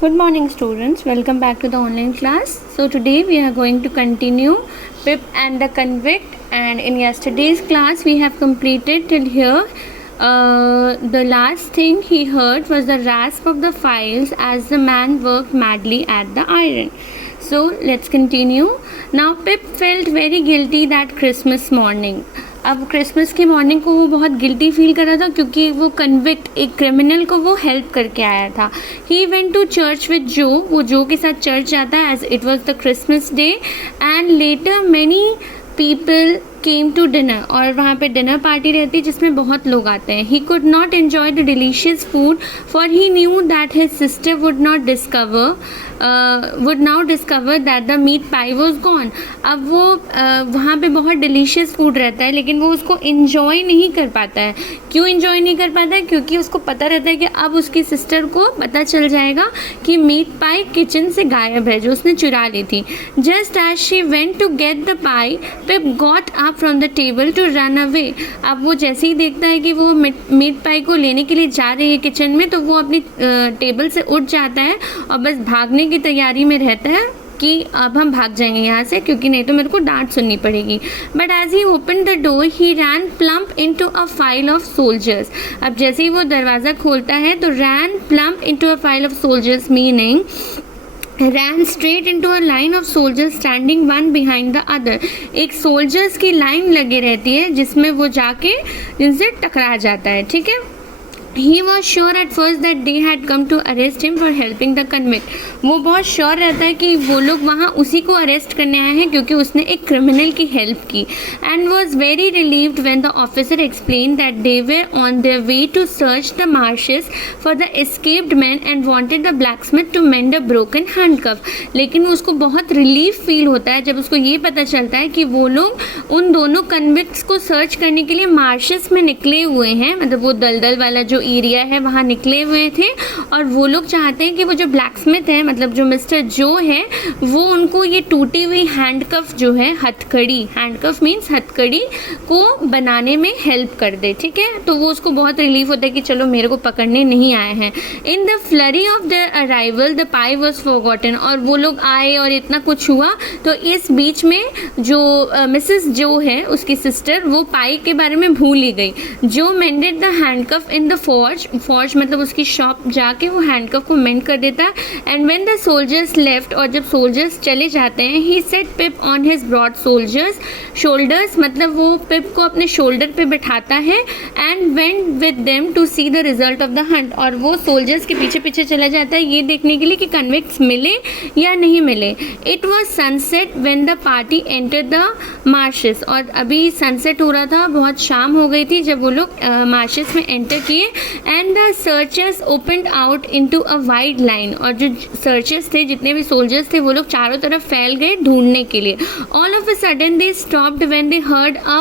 Good morning students, welcome back to the online class. So today we are going to continue Pip and the Convict, and in yesterday's class we have completed till here. The last thing he heard was the rasp of the files as the man worked madly at the iron. So let's continue. Now Pip felt very guilty that Christmas morning. अब Christmas के morning को वो बहुत guilty feel कर रहा था क्योंकि वो कन्विक्ट एक क्रिमिनल को वो हेल्प करके आया था. He went to church with Joe, वो जो के साथ चर्च जाता है as it was the Christmas day. And later many people came to dinner, और वहाँ पे डिनर पार्टी रहती है जिसमें बहुत लोग आते हैं. He could not enjoy the delicious food for he knew that his sister would now discover that the meat pie was gone. अब वो वहाँ पे बहुत डिलीशियस फूड रहता है लेकिन वो उसको इन्जॉय नहीं कर पाता है. क्यों इन्जॉय नहीं कर पाता है? क्योंकि उसको पता रहता है कि अब उसकी सिस्टर को पता चल जाएगा कि मीट पाई किचन से गायब है जो उसने चुरा ली थी. Just as she went to get the pie, Pip got up from the table to run away. अब वो जैसे ही देखता है कि वो मीट पाई को लेने के लिए जा रही है किचन में, तो वो अपनी टेबल से उठ जाता है और बस भागने की तैयारी में रहता है कि अब हम भाग जाएंगे यहाँ से क्योंकि नहीं तो मेरे को डांट सुननी पड़ेगी. But as he open the door he ran plump into a file of soldiers. अब जैसे ही वो दरवाज़ा खोलता है तो ran plump into a file of soldiers meaning ran straight into a line of soldiers standing one behind the other. एक soldiers की लाइन लगी रहती है जिसमें वो जाके जिनसे टकरा जाता है. ठीक है. He was sure at first that they had come to arrest him for helping the convict. वो बहुत श्योर रहता है कि वो लोग वहाँ उसी को अरेस्ट करने आए हैं क्योंकि उसने एक क्रिमिनल की हेल्प की. And was very relieved when the officer explained that they were on their way to search the marshes for the escaped men and wanted the blacksmith to mend a broken handcuff. लेकिन उसको बहुत relief feel होता है जब उसको ये पता चलता है कि वो लोग उन दोनों कन्विक्ट्स को सर्च करने के लिए मार्शेस में निकले हुए हैं. मतलब वो दलदल वाला जो एरिया है वहाँ निकले हुए थे और वो लोग चाहते हैं कि वो जो ब्लैकस्मिथ है, मतलब जो मिस्टर जो है, वो उनको ये टूटी हुई हैंडकफ जो है, हथकड़ी, हैंडकफ मीन्स हथकड़ी को बनाने में हेल्प कर दे. ठीक है. तो वो उसको बहुत रिलीफ होता है कि चलो मेरे को पकड़ने नहीं आए हैं. In the flurry of the arrival the pi was forgotten. और वो लोग आए और इतना कुछ हुआ तो इस बीच में जो मिसेस जो है उसकी सिस्टर, वो पाई के बारे में भूल ही गई. जो मेंडेड the handcuff in the forge मतलब उसकी शॉप जाके वो हैंडकफ को मेंड कर देता है. And when the soldiers left, और जब सोल्जर्स चले जाते हैं, he set Pip on his broad shoulders मतलब वो पिप को अपने शोल्डर पे बैठाता है. And went with them to see the result of the hunt. और वो सोल्जर्स के पीछे पीछे चला जाता है ये देखने के लिए कि कन्विक्ट्स मिले या नहीं मिले. It was sunset when the party enter the marches. और अभी सनसेट हो रहा था, बहुत शाम हो गई थी जब वो लोग मार्शेस में एंटर किए. And the searchers opened out into a wide line. और जो सर्चर्स थे, जितने भी सोल्जर्स थे, वो लोग चारों तरफ फैल गए ढूंढने के लिए. All of a sudden they stopped when they heard a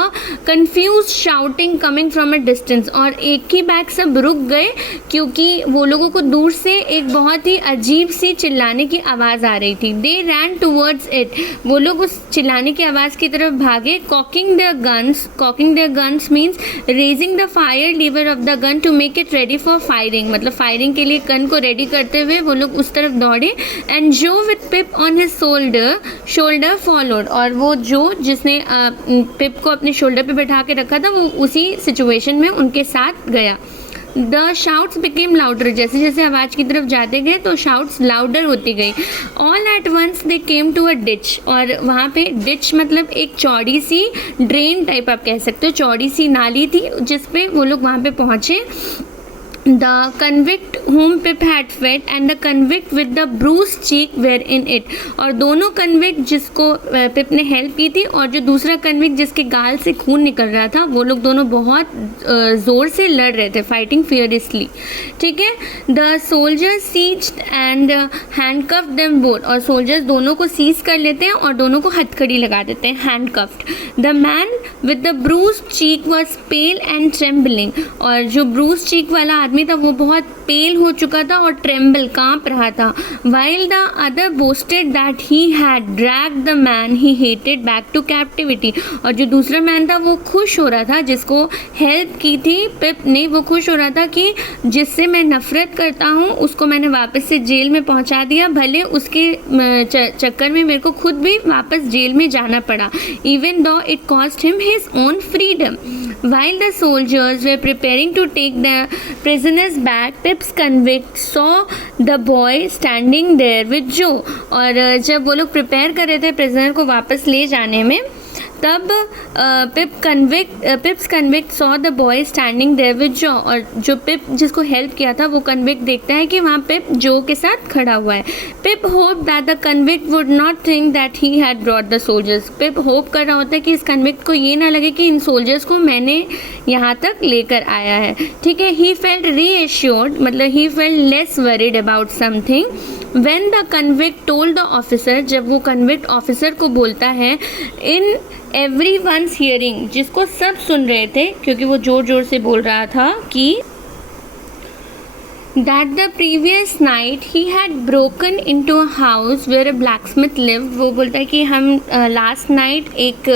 confused shouting coming from a distance. और एक ही बैग सब रुक गए क्योंकि वो लोगों को दूर से एक बहुत ही अजीब सी चिल्लाने की आवाज़ आ रही थी. They ran towards it. वो लोग उस चिल्लाने की आवाज़ की तरफ भागे. Cocking their guns means raising the fire lever of the gun to make it ready for firing. मतलब फायरिंग के लिए गन को रेडी करते हुए वो लोग उस तरफ दौड़े. एंड जो with pip on his shoulder followed. और वो जो जिसने पिप को अपने शोल्डर पे बैठा के रखा था वो उसी सिचुएशन में उनके साथ गया. The shouts became louder. जैसे जैसे आवाज़ की तरफ जाते गए तो शाउट्स लाउडर होती गई. All at once they came to a ditch. और वहाँ पे डिच मतलब एक चौड़ी सी ड्रेन टाइप आप कह सकते हो, चौड़ी सी नाली थी जिसपे वो लोग वहाँ पे पहुँचे. The convict whom Pip had fed and the convict with the bruised cheek were in it. और दोनों convict जिसको पिप ने हेल्प की थी और जो दूसरा convict जिसके गाल से खून निकल रहा था, वो लोग दोनों बहुत ज़ोर से लड़ रहे थे, fighting furiously. ठीक है. The soldiers seized and handcuffed them both. और soldiers दोनों को seize कर लेते हैं और दोनों को हथकड़ी लगा देते हैं, handcuffed. The man with the bruised cheek was pale and trembling. और जो bruised cheek वाला आदमी आदमी था वो बहुत पेल हो चुका था और ट्रेम्बल कांप रहा था। While the other boasted that he had dragged the man he hated back to captivity, और जो दूसरा मैन था वो खुश हो रहा था, जिसको हेल्प की थी पिप ने, वो खुश हो रहा था कि जिससे मैं नफरत करता हूँ उसको मैंने वापस से जेल में पहुँचा दिया, भले उसके चक्कर में मेरे को खुद भी वापस जेल में जाना पड़ा, even though it cost him his own freedom. While the soldiers were preparing to take the prisoners back, Pip's convict saw the boy standing there with Joe. और जब वो लोग प्रिपेयर कर रहे थे प्रिजनर को वापस ले जाने में, तब Pip's convict saw the boy standing there with Joe, और जो पिप जिसको हेल्प किया था वो कन्विक्ट देखता है कि वहाँ पिप जो के साथ खड़ा हुआ है। Pip hope that the convict would not think that he had brought the soldiers. Pip hope कर रहा होता है कि इस कन्विक्ट को ये ना लगे कि इन सोल्जर्स को मैंने यहाँ तक लेकर आया है, ठीक है। ही फेल्ट रीएश्योर्ड, मतलब he felt less worried about something when the convict told the officer, जब वो कन्विक्ट ऑफिसर को बोलता है इन एवरीवन्स हियरिंग, जिसको सब सुन रहे थे क्योंकि वो जोर जोर से बोल रहा था, कि that the previous night he had broken into a house where a blacksmith lived। वो बोलता है कि हम लास्ट नाइट एक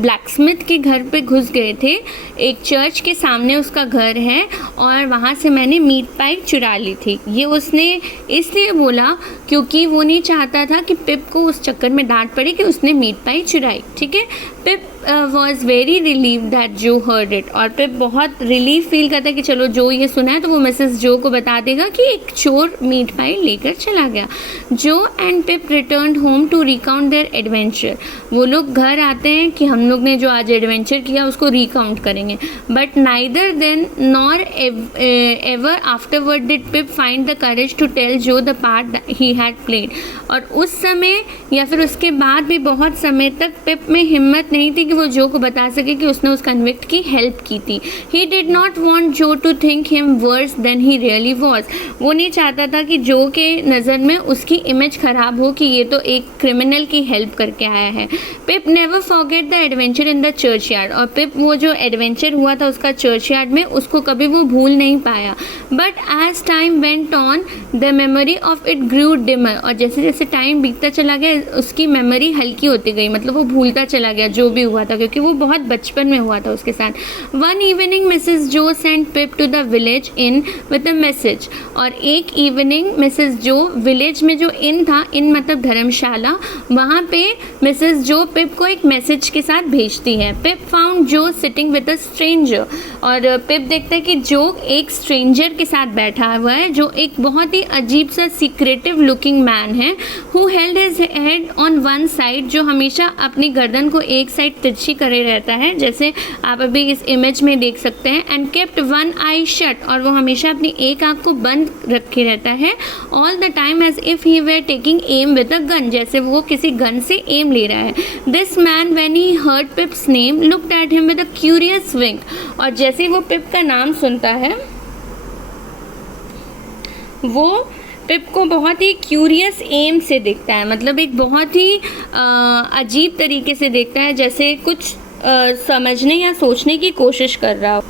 ब्लैकस्मिथ के घर पे घुस गए थे, एक चर्च के सामने उसका घर है, और वहाँ से मैंने मीट पाई चुरा ली थी। ये उसने इसलिए बोला क्योंकि वो नहीं चाहता था कि पिप को उस चक्कर में डांट पड़े कि उसने मीट पाई चुराई, ठीक है। पिप वॉज वेरी रिलीव दैट जो हर्ड इट, और पिप बहुत रिलीफ फील करता है कि चलो जो ये सुना है तो वो मिसेस जो को बता देगा कि एक चोर मीट पाई लेकर चला गया। Joe and Pip returned home to recount their adventure. वो लोग घर आते हैं कि हम लोग ने जो आज एडवेंचर किया उसको रिकाउंट करेंगे, but neither then nor ever afterward did Pip find the courage to tell Joe the part he had played. और उस समय या फिर उसके बाद भी बहुत समय तक पिप में हिम्मत नहीं थी कि वो जो को बता सके कि उसने उस कन्विक्ट की हेल्प की थी। He did not want Joe to think him worse than he really was. वो नहीं चाहता था कि जो के नज़र में उसकी इमेज ख़राब हो कि ये तो एक क्रिमिनल की हेल्प करके आया है। Pip never forget the adventure in the churchyard, और पिप वो जो एडवेंचर हुआ था उसका चर्च यार्ड में, उसको कभी वो भूल नहीं पाया। But as time went on the memory of it grew dimmer, और जैसे जैसे टाइम बीतता चला गया उसकी मेमोरी हल्की होती गई, मतलब वो भूलता चला गया जो भी हुआ था, क्योंकि वो बहुत बचपन में हुआ था उसके साथ। One evening Mrs Joe sent Pip to the village inn with a message, और एक इवनिंग मिसेस जो विलेज में जो इन था, इन मतलब धर्मशाला, वहाँ पे मिसेस जो पिप को एक मैसेज के साथ भेजती है। पिप फाउंड जो सिटिंग विद अ स्ट्रेंजर, और पिप देखता है कि जो एक स्ट्रेंजर के साथ बैठा हुआ है, जो एक बहुत ही अजीब सा सीक्रेटिव लुकिंग मैन है, who held his head on one side, जो हमेशा अपनी गर्दन को एक साइड तिरछी करे रहता है, जैसे आप अभी इस इमेज में देख सकते हैं, and kept one I shut, और वो हमेशा अपनी एक आँख को बंद रखे रहता है, all the time as if he were taking aim with a gun, जैसे वो किसी गन से एम ले रहा है। This man when he heard Pip's name looked at him with a curious wink, और जैसे वो पिप का नाम सुनता है वो पिप को बहुत ही क्यूरियस एम से देखता है, मतलब एक बहुत ही अजीब तरीके से देखता है, जैसे कुछ समझने या सोचने की कोशिश कर रहा हो।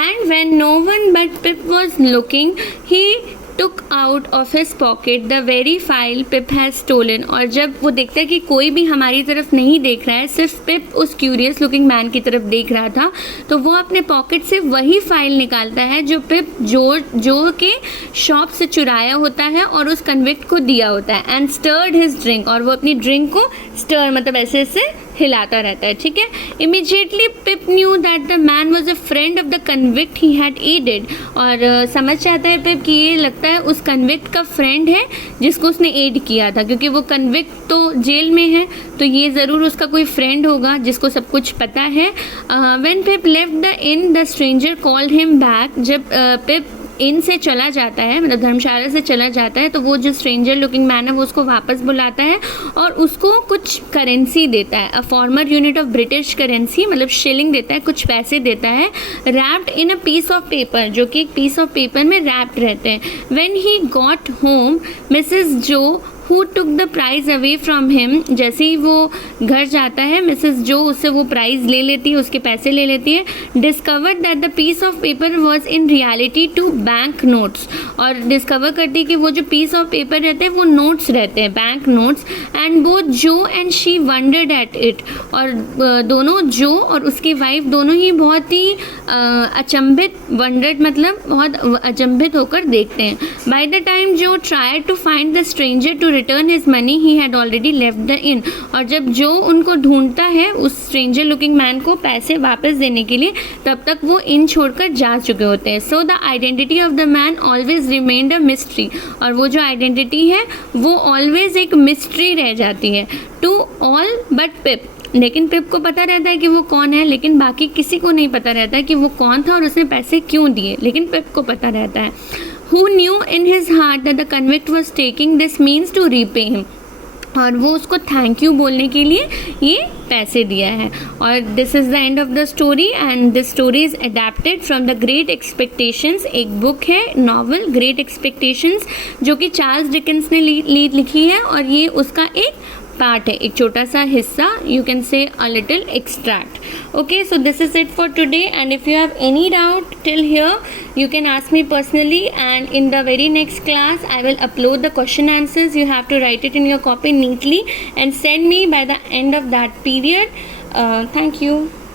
And when no one but Pip was looking, he took out of his pocket the very file Pip had stolen। और जब वो देखता है कि कोई भी हमारी तरफ नहीं देख रहा है, सिर्फ पिप उस क्यूरियस लुकिंग मैन की तरफ देख रहा था, तो वो अपने पॉकेट से वही फाइल निकालता है जो पिप जो के शॉप से चुराया होता है और उस कन्विक्ट को दिया होता है। एंड स्टर्ड हिज ड्रिंक, और वो अपनी ड्रिंक को स्टर मतलब ऐसे ऐसे हिलाता रहता है, ठीक है। Immediately Pip knew that the man was a friend of the convict he had aided, और समझ जाता है पिप कि ये लगता है उस कन्विक्ट का फ्रेंड है जिसको उसने एड किया था, क्योंकि वो कन्विक्ट तो जेल में है, तो ये ज़रूर उसका कोई फ्रेंड होगा जिसको सब कुछ पता है। When pip left the in the stranger called him back, जब पिप इन से चला जाता है, मतलब धर्मशाला से चला जाता है, तो वो जो स्ट्रेंजर लुकिंग मैन है वो उसको वापस बुलाता है और उसको कुछ करेंसी देता है, a former unit of British currency, मतलब शिलिंग देता है, कुछ पैसे देता है, wrapped in a piece of paper, जो कि एक पीस ऑफ पेपर में रैप्ड रहते हैं। When he got home Mrs Joe who took the prize away from him, जैसे ही वो घर जाता है मिसेस जो उससे वो प्राइज़ ले लेती है, उसके पैसे ले लेती है. Discovered that the piece of paper was in reality two bank notes, और डिस्कवर करती है कि वो जो पीस ऑफ पेपर रहते हैं वो नोट्स रहते हैं, bank notes. And both Joe and she wondered at it, और दोनों जो और उसकी वाइफ दोनों ही बहुत ही अचंभित, वंडर्ड मतलब बहुत अचंभित होकर देखते हैं. By the time Joe try to find the stranger to return his money he had already left the inn, और जब जो उनको ढूंढता है उस स्ट्रेंजर लुकिंग मैन को पैसे वापस देने के लिए, तब तक वो इन छोड़कर जा चुके होते हैं. So the identity of the man always remained a mystery, और वो जो आइडेंटिटी है वो ऑलवेज एक मिस्ट्री रह जाती है टू ऑल बट पिप. लेकिन पिप को पता रहता है कि वो कौन है, लेकिन बाकी किसी को नहीं पता रहता है कि वो कौन था और उसने पैसे क्यों दिए, लेकिन पिप को पता रहता है. Who knew in his heart that the convict was taking this means to repay him, और वो उसको थैंक यू बोलने के लिए ये पैसे दिया है. और this is the end of the story, and this story is adapted from the great expectations. एक बुक है नॉवल ग्रेट एक्सपेक्टेशंस जो कि चार्ल्स डिकेंस ने लिखी है, और ये उसका एक पार्ट है, एक छोटा सा हिस्सा, you can say a little extract. Okay, so this is it for today, and if you have any doubt till here you can ask me personally, and in the very next class I will upload the question answers. You have to write it in your copy neatly and send me by the end of that period. Thank you.